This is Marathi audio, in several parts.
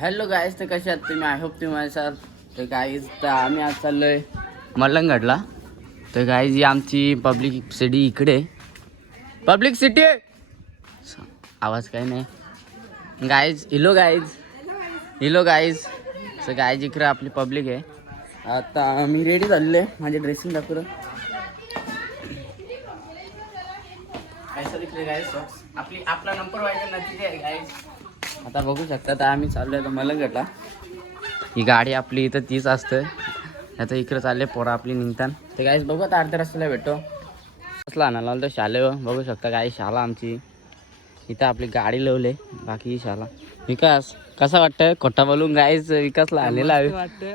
हॅलो गाईज तर कसे आहात तुम्ही? आय होप तुम्ही माझ्या तर गाईज तर आम्ही आज चाललो आहे मलंगडला तर गाईज ही आमची पब्लिक सिटी इकडे पब्लिक सिटी आवाज काही नाही. गाईज हिलो गाईज हिलो गाईज तर गायज इकडे आपली पब्लिक आहे. आता मी रेडी झालेलो आहे माझे ड्रेसिंग दाखवलं आपली आपला नंबर व्हायचा नक्की आहे गाईज आता बघू शकता तर आम्ही चाललोय आता मलंगडला. ही गाडी आपली इथं तीच असतं आता इकडे चालले पोरं आपली निघतान. ते गाईज बघू आता अर्ध्या रस्त्याला भेटतो. कसला आणायला तर शालेव बघू शकता गाई शाळा आमची. इथं आपली गाडी लावले बाकी ही शाळा विकास कसा वाटतंय? खोटा बोलून गाईच विकासला आलेला आहे.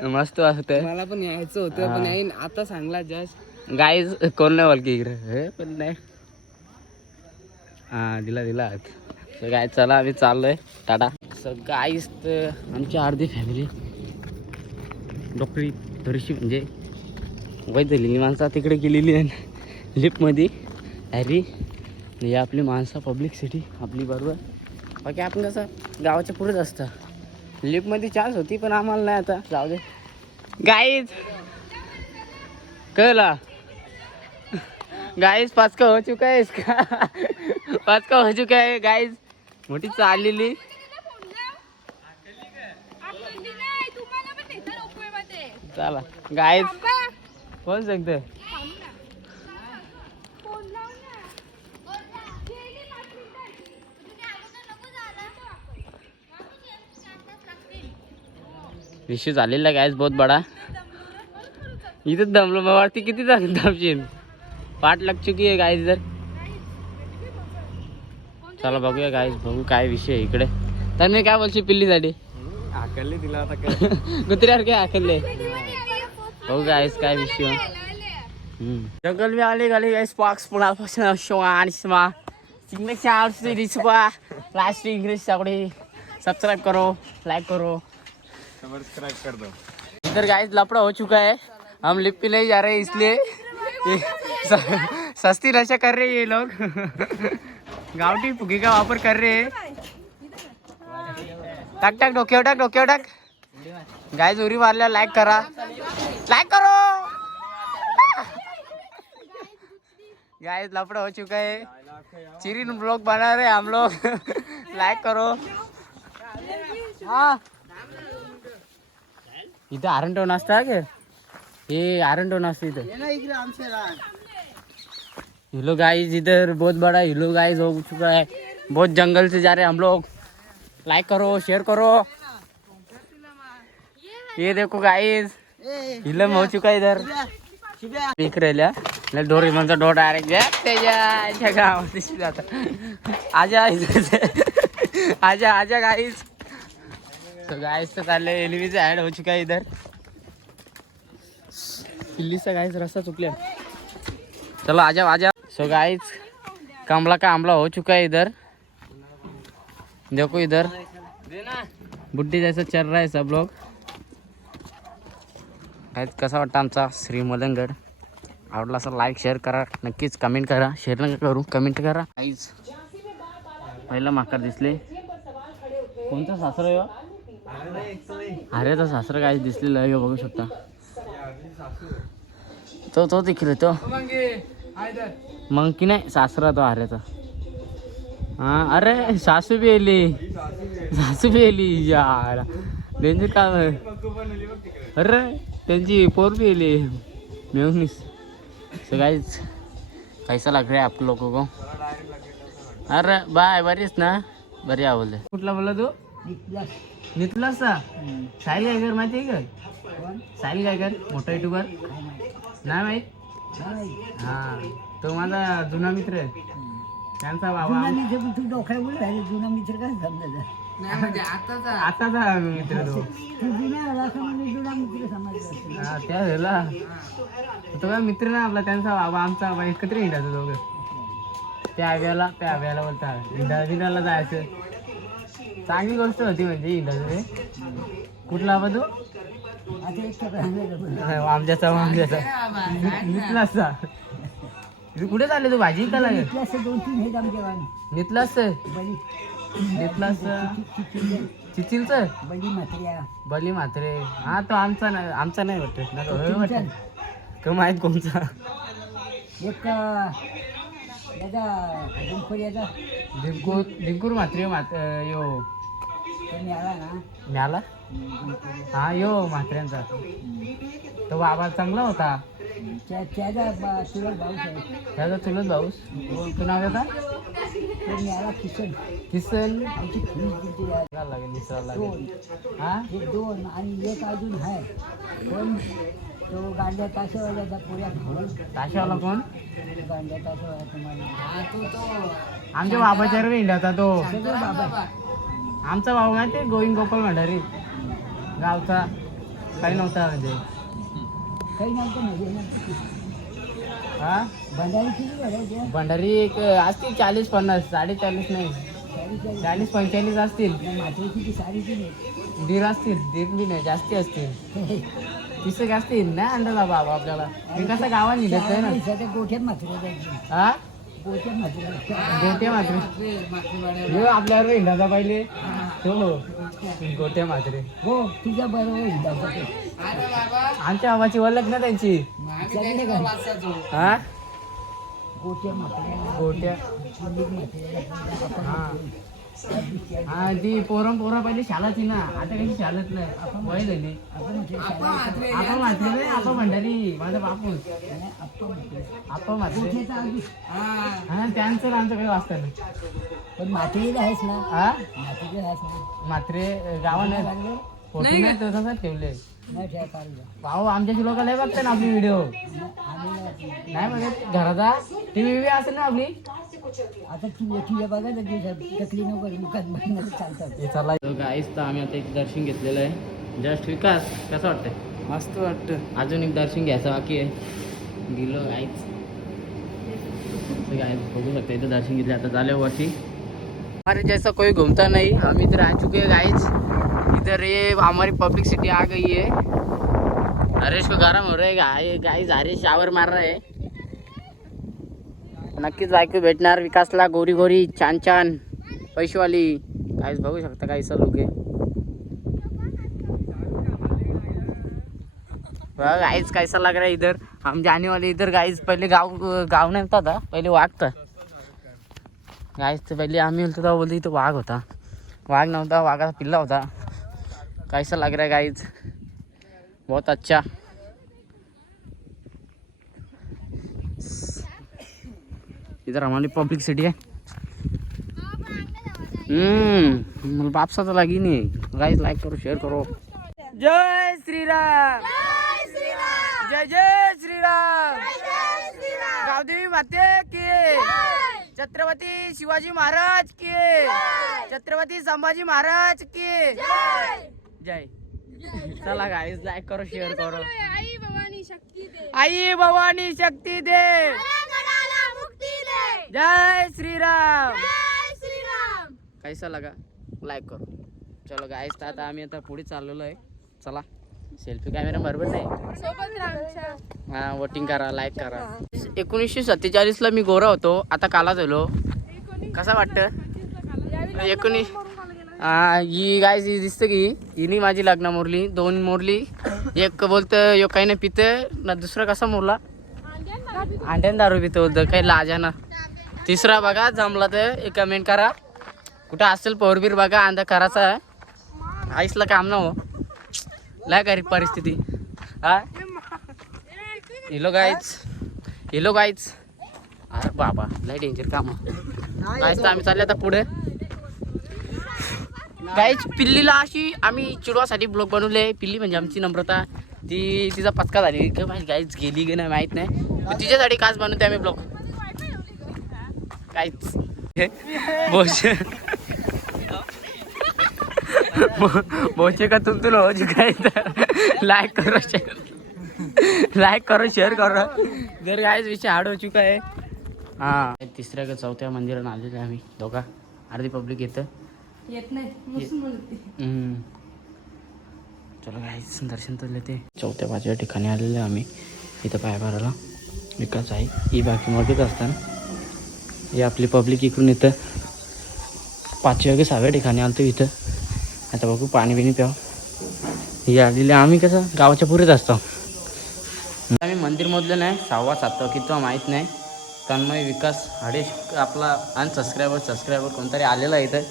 मस्त वाटतंय. मला पण यायचं होतं पण यायन आता सांगला जस्ट. गाईज कोण नाही बोलकी इकडे? हे पण नाही. हा दिला दिला. तर काय चला आम्ही चाललोय. टाटा. सर गाईज तर आमची अर्धी फॅमिली डॉक्टरी थोडीशी म्हणजे वैध झालेली माणसं तिकडे गेलेली आहे लिफ्टमध्ये अरे हे आपली माणसं पब्लिक सिटी आपली बरोबर. बाकी आपण कसं गावाच्या पुढेच असतं. लिफ्टमध्ये चान्स होती पण आम्हाला नाही आता. जाऊ दे. गाईज कळला? गाइस पाच का हो चुका है इसका पाच का हो चुका है गाइस मोठी चाललेली. चला. गाय कोण सांगते विषय झालेला गाइस बहुत बडा. इथं दमलो मग वरती किती दम- दमशील? पाठ लाग चुकी आहे गायस जर चला बघूया गाईज बघू काय विषय इकडे. तर मी काय बोलशी पिल्लीसाठी? आकलली तिला आता कुत्र्यावर काय आखले बघू गाईज काय विषय. जंगल में आले गले गाइस पाक्स पुन्हा पासून शोआन स्मा सिग्नेचर आउट से रिचवा प्लास्टिक इंग्लिश सगळे सब्सक्राइब करो लाइक करो. सबस्क्राइब कर दो. इधर गाइस लपड़ा हो चुका है। हम लिप पे नहीं जा रहे इसलिए सस्ती नशा कर रहे हैं ये लोग। गावठी फुगी का वापर कर रे. टाक टाक डोक्यावर टाक डोक्यावर टाक. गाय उरी मारल्या लाईक करा. लाईक करो. गाय लफड हो चुका है चिरीन ब्लॉग बना रहे हैं हम लोग. लाइक करो. हाँ. इथं आरंटो असतं का हे आरंटो असतं इथं हिलो गाइस इधर बहुत बड़ा हिलो गाइस हो चुका है। बहुत जंगल से जा रहे हैं हम लोग। लाइक करो शेयर करो। ये देखो गाइस हिलम हो चुका है इधर। दिख राहिल्या नाही डोरेमॉनचा डोर डायरेक्ट त्याच्या गावात जाता। आजा इधर आजा आजा गाइस तो गाइस तो चालले एनिमीचा ऍड हो चुका है इधर। किल्लीचा गाइस रस्ता चुकल्या चलो आजा आजा। सो गाइस कमला का आमला हो चुका है इधर। देखो इधर। बुड्ढी जैसा चल रहा है सब लोग। गाइस कसा वाटतं आमचा श्री आवडला असं लाईक शेअर करा. नक्कीच कमेंट करा. शेअर नका करू कमेंट करा. गाईज पहिला माकड दिसले. कोणतं सासर यो हो? अरे तो सासर काय दिसलेलं आहे बघू शकता. तो तो देखील तो. मग की नाही सासरा तो अरेचा हा अरे सासू बी येली सासू बी येली यार. डेंजर काम अरे त्यांची पोर बी येली मेवनीस सो गाइस कैसा लग रहा है आप लोगों को. अरे बाय बरीच ना? बरी आवडले कुठला बोला तू? नितलासा. साहिल गायकर माहिती आहे का? साहिल गायकर मोठा युट्यूबर नाही माहीत? हा. तो माझा जुना मित्र आहे. त्यांचा बाबा तू डोक्यावर राहिले जुना मित्र काय समजायचा? नाही म्हणजे आताचा. आताचा मित्र तो. तू जुना आला का म्हणजे जुना मित्र समजला हा त्या झाला तो काय मित्र ना आपला त्यांचा बाबा आमचा. बाबा एकत्र हिंडायचं दोघं. त्या आव्याला त्या आव्याला बोलता. हिंडा हिंडायला जायचं. चांगली गोष्ट होती म्हणजे हिंडायचं. ते कुठला बाबा तू? आमच्याचा आमच्याचा कुठे चालले? तू भाजी का लागेल. नितला असतं चिचिलचं? बली म्हात्रे. हा तो आमचा नाही आमचा नाही वाटत. का माहीत कोणचा? डिंकूर डिंकूर म्हात्रे मात यो. मिळाला. हा यो म्हात्र्यांचा तो बाबा चांगला होता. त्या त्याचा बा- चुलत भाऊस तू नाव घेता तो मिळाला किशन किसन? बघायला लागेल दोन लागेल. हा? दोन आणि एक अजून आहे. पण तो गांड्या तासवाल्याचा पुऱ्या भाऊ ताशावाला कोण? गांड्या तासवाला तुम्हाला. हा तो तो. आमच्या बाबाच्या रे होता तो. बाबा आमचा भाऊ माहिती गोविंद गोपाल भंडारी? गावचा. काही नव्हता म्हणजे. काही नव्हतं म्हणजे ना हा? भंडारी किती भरायचे भंडारी एक असतील चाळीस पन्नास साडेचाळीस नाही. चाळीस चाळीस पंचेचाळीस असतील. साडी किती दीड असतील दीड बी नाही जास्ती असतील. तिसं असतील नाही अंदाजा बाबा आपल्याला? मी कसं गावात निघत आहे ना गोठ्यात मात्र हा? गोट्या मात्रे. रे माथेवाड्यावर. यो आपल्यावर हिंडाचा पाहिले. तो गोट्या मात्रे. हो तुझ्या बरोबर बाबा आमच्या बाबाची ओळख ना त्यांची? हा? मात्र. गोट्या. हा. हा ती पोरं पोरं पहिले शालाची ना आता कशी शालत नाही? वय झाली. आपण म्हटलं आपण हातरे आपण मात्र नाही आपण भंडारी. माझा बापूस आपण आधी हा. त्यांचं आमचं काही वाचतं नाही. पण मातेला आहेस ना. हा? मातेला आहेस ना. मात्रे गावा नाही फोटो ठेवले भाऊ आमच्या लोकांना लय बघते ना आपली व्हिडिओ आम्ही नाही. बघत घराचा टीव्ही बिव्ही असेल ना आपली? आता ती तुझ्या बघा नको मुखात चालतात. हे गाईस तर आम्ही आता एक दर्शन घेतलेलं आहे. जस्ट विकास कसं वाटतंय? मस्त वाटतं. अजून एक दर्शन घ्यायचं बाकी आहे. गेलो गाईच गाइस बघू सकते इधर दर्शन घेतले आता झाले वरती. हमारे जैसा कोई घूमता नहीं हम इधर आ चुके गाइस इधर ये हमारी पब्लिक सिटी आ गई है। हरेश को गरम हो रहा है गाय गाइस हरेश शावर मार रहा है। नक्कीच बायको भेटणार विकासला गोरी गोरी छान छान पैशवाली काहीच बघू शकता काहीसा लोक. आहे गाइस कैसा लग रहा है इधर? हम जाने वाले इधर गाईज पहले गाव गाव नव्हता होता था पहिले वाघ था गाईज तर पहिले आम्ही होतो तेव्हा बोलतो इथं वाघ होता. वाघ नव्हता वाघाचा पिल्ला होता. कैसा लग रहा है गाइस बहुत अच्छा। इधर हमारी पब्लिक सिटी है। हम्म मला बापसाचा लागी नाही। गाइस लाईक करो शेअर करो। जय श्रीराम। जय जय श्रीराम। गावदेवी माते की छत्रपती शिवाजी महाराज की छत्रपती संभाजी महाराज की जय. चला गाईस लाईक करो शेअर करो. आई भवानी शक्ती दे. आई भवानी शक्ती दे. घराला मुक्ती दे. जय श्रीराम. जय श्रीराम. कैसा लगा? लाईक करो. चलो गाईस तर आता आम्ही आता पुढे चाललेलो आहे. चला. सेल्फी कॅमेरा बरोबर नाही. हा वोटिंग करा लाईक करा. एकोणीसशे सत्तेचाळीस ला मी गोरा होतो. आता काला झालो कसा वाटतं? एकोणीस ही गाय जी दिसतं की हिनी माझी लग्न मोरली दोन मोरली एक बोलतं यो काही नाही पितं ना दुसरा कसा मोरला? अंड्यान दारू पितो बोलतं काही लाजा ना. तिसरा बघा जमला तर एक कमेंट करा. कुठं असेल पोरबीर बघा अंदा करायचा आहे. आईसला काम ना हो. लय गरीब परिस्थिती. हा? हिलो गाईच हिलो गाईच अरे बाबा लय डेंजर काम गाईच तर आम्ही चालले आता पुढे. गाईच पिल्लीला अशी आम्ही चिडवासाठी ब्लॉग बनवले. पिल्ली म्हणजे आमची नम्रता. ती तिचा पचका झाली. का माहिती गाईच गेली की नाही माहीत नाही. तिच्यासाठी काच बनवते आम्ही ब्लॉग काहीच बोचे बोचे का तुम तुम काय लाईक करो शेअर लाइक करो शेअर करो. जर गायच विषय हार्ड हो चुका आहे हो हां. तिसऱ्या का चौथ्या मंदिरात आलेलो आहे आम्ही. दोघा. अर्धी पब्लिक येतं. येत नाही मुस्लिम चलो दर्शन तर ते चौथ्या पाचव्या ठिकाणी आलेले आहे आम्ही. इथं पाय भरायला. विकास आहे. ही बाकी मोठीच असताना. ही आपली पब्लिक इकडून येतं पाचव्या की सहाव्या ठिकाणी आलतो इथं. आता बघू पाणी बिणी प्याव. हे आलेले आम्ही कसं? गावाच्या पुरेच असतो. आम्ही मंदिरमधलं नाही. सहावा सातवा कितवा माहीत नाही. तन्मय विकास हरेश आपला अनसबस्क्रायबर सबस्क्रायबर कोणतरी आलेला आहे इथं.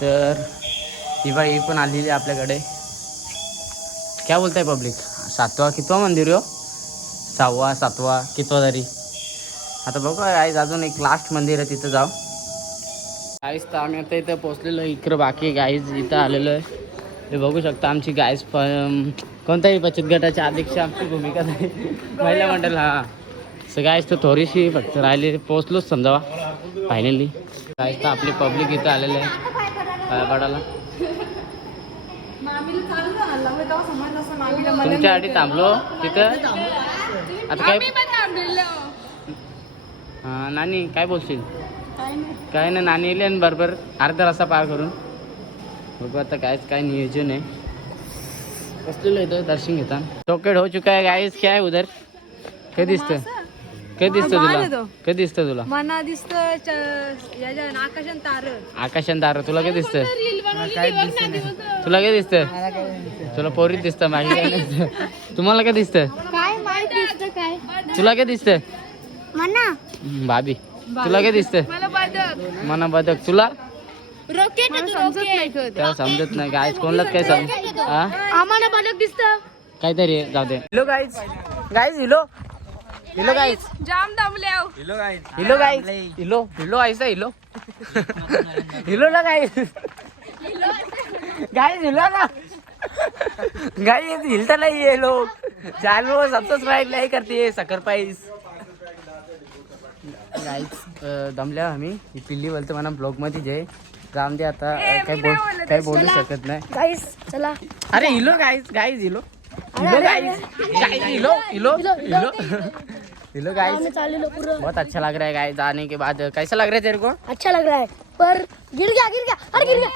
तर ही बाई पण आलेली आहे आपल्याकडे. काय बोलताय पब्लिक? सातवा कितवा मंदिर हो? सहावा सातवा कितवा तरी. आता बघू आईज अजून एक लास्ट मंदिर आहे तिथं जाऊ. गाईज तर आम्ही आता इथं पोचलेलो आहे. इकडं बाकी गाईज इथं आलेलो आहे. हे बघू शकता आमची गाईज प कोणत्याही बचत गटाच्या अध्यक्ष आमची भूमिका आहे महिला मंडळ हा. सो गाईज तर थोडीशी फक्त राहिली पोचलोच समजावा फायनली गाईज तर आपली पब्लिक इथं आलेलं आहे. मामीला मला तुमच्यासाठी थांबलो तिथं? आता काय हा, नानी काय बोलशील? काय नाही. काय ना नानी येईल आणि बरोबर अर्धा रस्ता पार करून. बघू आता कायच काय नियोजन आहे. बसलेलो इथं दर्शन घेता टोकेड हो चुका है गाइस क्या है उधर काय दिसतं काय दिसतं तुला. काय दिसतं तुला? मना दिसतं आकाशात तार. आकाशात तारा. तुला काय दिसतं तुला काय दिसतं? तुला पोरीत दिसतं बाकी काय दिसतं. तुम्हाला काय दिसतं तुला काय दिसतं? भाभी. तुला काय दिसतं? मना बदक. तुला? रॉकेट समजत नाही त्याला समजत नाही. गायच कोणलाच काय समज हा आम्हाला बदक दिसतं. काहीतरी जाऊ दे. हिलो गाईज गाईज हिलो हिलो गाईज जाम दाबल्या हिलो गाईज हिलो हिलो आयसा हिलो हिलो ना गाईज गाईज हिलो ना गाईज हिलता नहीं ये लोग. चालू सबस्क्राइब नहीं करते है सकर पाईस गाईज दमल्या आम्ही. ही पिल्ली बोलते म्हणा ब्लॉगमध्ये जे. जाऊन दे आता. काही बोल काही बोलू शकत नाही. गाईस चला. अरे हिलो गाइस गाइस हिलो. हिलो गाइस गाइस हिलो हिलो. हिलो. हिलो गाइस चालू पूरा बहुत अच्छा लग रहा है गाइस आने के बाद। कैसा लग रहा है तेरे को? अच्छा लग रहा है। पर गिर गया गिर गया। अरे गिर गया।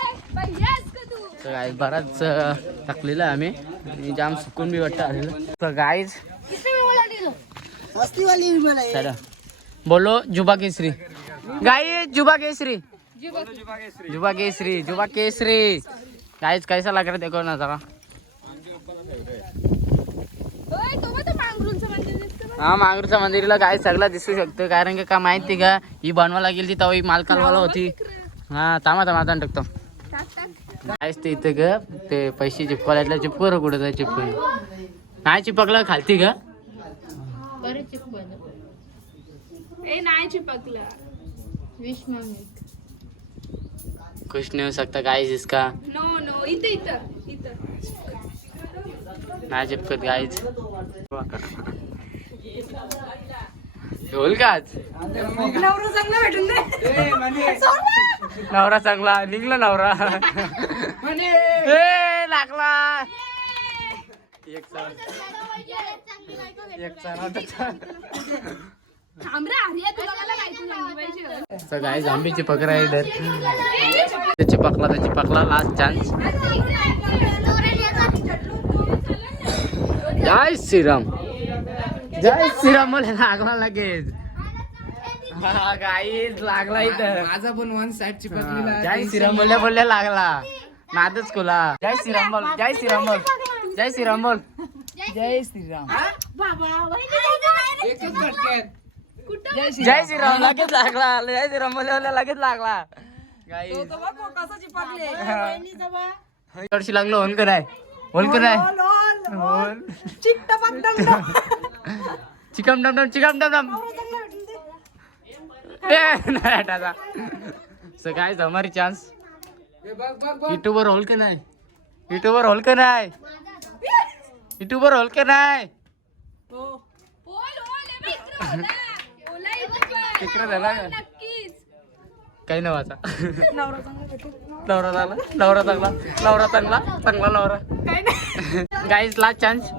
तर गाइस बराच आहे आम्ही. आणि जाम सुकून बी वाटतं आलेलं. तर आहे चला. बोलो जुबा केसरी. गाइस जुबा केसरी. जुबा केसरी। जुबा केसरी गाइस कैसा लग रहा है? देखो ना जरा. हा मांगरूच्या मंदिरला काय सगळं दिसू शकतं. कारण की का माहिती का ही बनवायला गेली ती तेव्हा ही माल कालवाला होती. हा थांबा थांबा आता टाकतो. कायच ते इथं ग ते पैसे चिपकवायला चिपकवर कुठं जाय चिपकून? नाही चिपकलं खालती का ए नाही चिपकला. खुश नाही होऊ सकता गाईज इसका. नो नो इथं इथं इथं. नाही चिपकत गाईज होईल का आज? नवरा चांगला भेटून दे. नवरा चांगला. निघला नवरा. ए लागला. एक सण एक सण थांब रे आर्या तुला मला माहिती सांगली पाहिजे तर गाईज आंबीची पकड आहे इधर त्याची पकला त्याची पकला लास्ट चान्स जय श्रीराम. जय श्रीराम मला लागला लगेच. हा गाईज लागला इथं. माझा पण वन साइड चिपकलेला. जय श्रीराम बोलल्या बोलल्या लागला. नादच कोला जय श्रीराम बोल जय श्रीराम. बोल जय श्रीराम बोल जय श्रीराम. जय श्रीराम लगेच लागला. जय श्रीराम बोलल्या लगेच लागला. लागलो होल का नाही होल. का नाही होल चिकम डम डम चिकम डम डम. ए नाही हटाचा सो गाइस हमारी बघ यूट्यूबर होल का नाही. यूट्यूबर होल का नाही. यूट्यूबर होल का नाही. तिकडे झाला का? काही नवाचा नवरा चांगला? नवरा चांगला? नवरा चांगला? चांगला नवरा? Guys last chance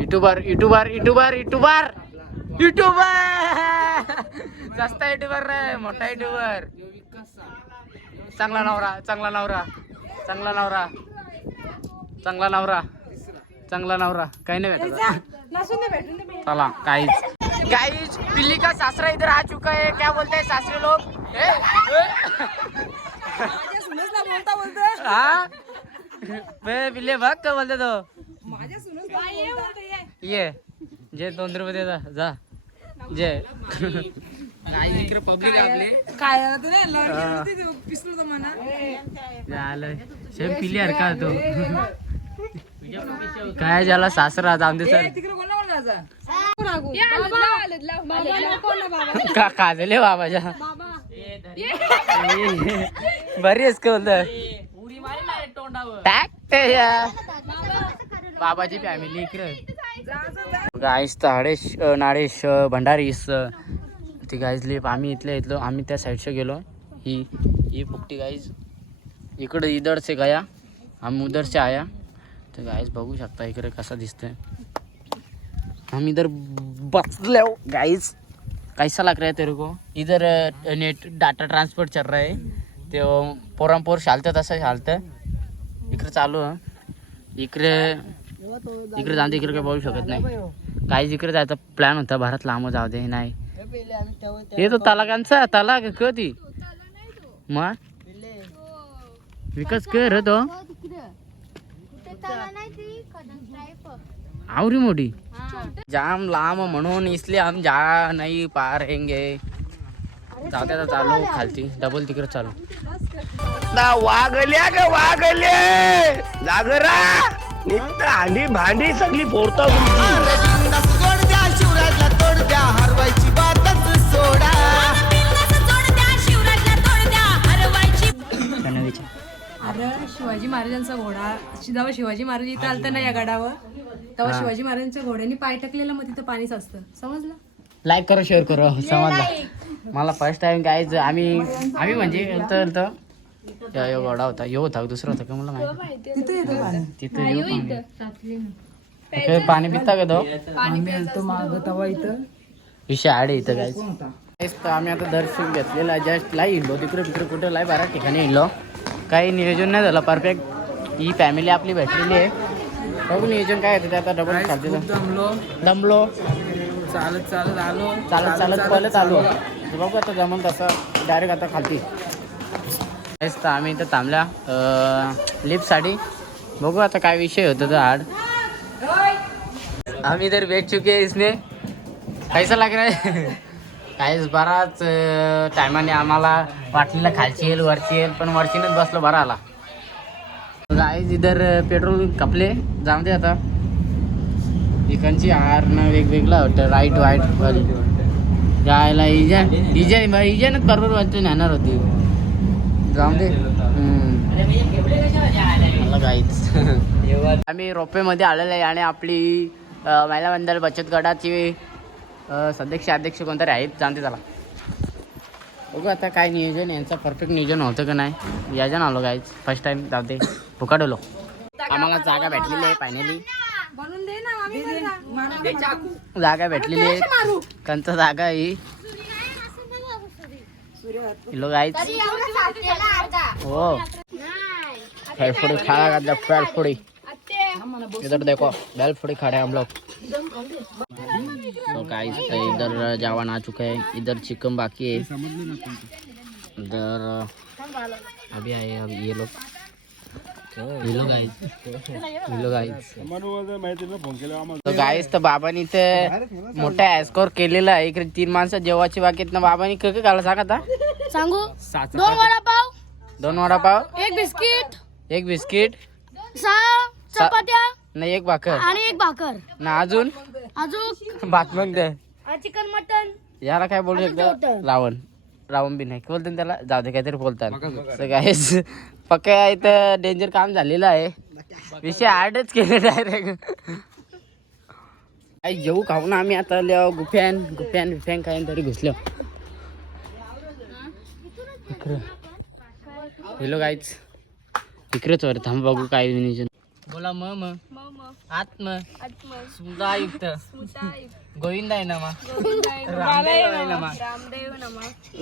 YouTuber YouTuber YouTuber YouTuber YouTuber जास्त युट्यूबर रे मोठा युट्यूबर चांगला नवरा चांगला नवरा चांगला नवरा चांगला नवरा चांगला नवरा. काही नाही भेटत. चला काहीच. गाइस बिल्ली का सासरा इधर आ चुका है क्या बोलते हैं सासरे लोग हा? बे पिल्ले बघ का बोलते तो? ये जे दोन रुपये दे जा. जा. पब्लिक आपले. झालं शेम पिली हर का तो? काय झाला सासरा जाऊन दे सर का काजले बाबाच्या? बरी आहेस का बोलत बाबाची फॅमिली इकडे. गाईस तर हडेश अ, भंडारीस ती गाईज लिप आम्ही इथले इथलो आम्ही त्या साईडच्या गेलो. ही ही पुकटी गाईज इकडं इधर से गया उधर से आया. तर गाईज बघू शकता इकडे कसा दिसतंय. हम इधर बसले गाइस कैसा लग रहा है तेरे को? इधर नेट डाटा ट्रांसफर चल रहा है. ते पोरांपोर चालतं तसं चालतं इकडे चालू इकडे इकडे जाऊन इकडे काही बोलू शकत नाही. काहीच इकडे जायचा प्लॅन होता भारत लांब जाऊ दे नाही. हे तो तलाकांचा तलाक कधी? मग? विकास कर तो. आवरी मोठी. जाम लांब म्हणून इसलिए हम जा नाही पार हेंगे जाऊ द्या चालू खालती. डबल तिकडे चालू. वागल्या ग वागले जागरा हांडी भांडी सगळी फोडतो त्यांना विचार. अरे शिवाजी महाराजांचा घोडा जेव्हा शिवाजी महाराज इथं आलता ना या गडावर? तेव्हा शिवाजी महाराजांच्या घोड्याने पाय टाकलेला मग तिथं पाणीच असतं समजलं? लाईक करो शेअर करो. समजला. मला फर्स्ट टाइम काय आम्ही आम्ही म्हणजे तर यो यो घोडा होता. यो होता दुसरा होता का मला माहिती तिथं येतं पाणी. तिथं यो पाणी. पाणी पिता का तो? आम्ही आलतो मागं तेव्हा इथं. विषय आडे इथं काय तर आम्ही आता दर्शन घेतलेलं जस्ट लाई हिंडलो. तिकडे तिकडे कुठे लाई बऱ्याच ठिकाणी हिंडलो. काही नियोजन नाही झालं. परफेक्ट ही फॅमिली आपली भेटलेली आहे. बघू नियोजन काय होतं ते आता डबल चालते जमलो दमलो. चालत चालत आलो. चालत चालत पळत आलो. बघू आता जमून तसं. डायरेक्ट आता खालती. तर आम्ही इथं थांबल्या. लिफ्टसाठी बघू आता काय विषय होता तो आड आम्ही तर बेच चुके इसने. कैसा लाग रहा काहीच बराच टायमाने आम्हाला वाटलेलं खालची येईल वरची येईल पण वरचीनच बसलो बरा आला गाईज इधर पेट्रोल कपले जाऊ दे आता. इकडची न वेगवेगळं होतं. राईट वाईट जायला इजा इजा इजानच बरोबर वाटतो नेणार होती. जाऊ दे. काहीच. आम्ही रोपेमध्ये आलेलो आहे आणि आपली महिला मंडळ बचत गटाची सदस्य अध्यक्ष कोणतरी आहेत? जाणते त्याला. बघू आता काय नियोजन यांचं परफेक्ट नियोजन होतं का नाही? याच्या आलो काहीच फर्स्ट टाइम जाऊ दे. फुकाडलो आम्हाला जागा भेटलेली आहे फायनली बनवून दे ना आम्ही करू. जागा भेटलेली आहे. कंचा जागा आहे. ही लोक आहेत. हो. फैलफुड़ी खाना का जब फैलफुड़ी इधर देखो बैलफुड़ी खड़े हैं हम लोग. तो गाइस इधर जावन आ चुका है इधर चिकन बाकी है. इधर अभी आए अब ये लोग. गाईस तर बाबांनी ते मोठा ऍस्कोर केलेला आहे. इकडे तीन माणसं जेवायची बाकी आहेत. ना बाबांनी काय काय घाला सांग आता सांगू? दोन वडापाव? दोन वडापाव? एक बिस्किट? एक बिस्किट? सहा चपात्या? ना एक भाकर. आणि एक भाकर. ना अजून? अजून? भात मग दे. Chicken mutton? याला काय बोलू शकतो रावण. रावण बी नाही. बोलतो ना त्याला? जाऊ दे काहीतरी बोलतात. तर काय पक्का इथं डेंजर काम झालेलं आहे. विषय आडच केले डायरेक्ट काही जेऊ खाऊ ना आम्ही आता लिहा गुफ्यान गुफ्यान बिफ्यान काही तरी घुसलो हॅलो गाईच इकडेच वर थांब बघू काय नियोजन बोला म म. आत्म सुद्धा युक्त गोविंद आहे ना मा. रामदेव आहे ना मा.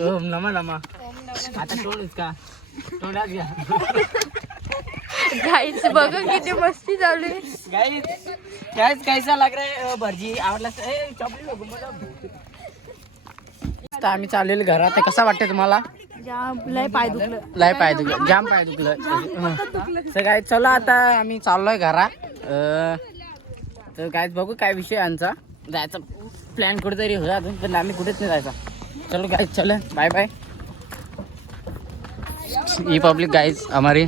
ओम नमा नमा. आता तोडच का? घ्या. गाईच बघ किती मस्ती चालू आहे. लग है? आवडला ए बघू. मला तर आम्ही चाललेलो घरात. आहे. कसा वाटतंय तुम्हाला? जाम लय पाय दुखलं. लय पाय दुखलं. जाम पाय दुखलं. तर काय चला आता आम्ही चाललोय घरात. तर काय बघू काय विषय आमचा. जायचा प्लॅन कुठेतरी होता अजून पण आम्ही कुठेच नाही जायचा. चलो काय चल. बाय बाय ई पब्लिक गाइस हमारी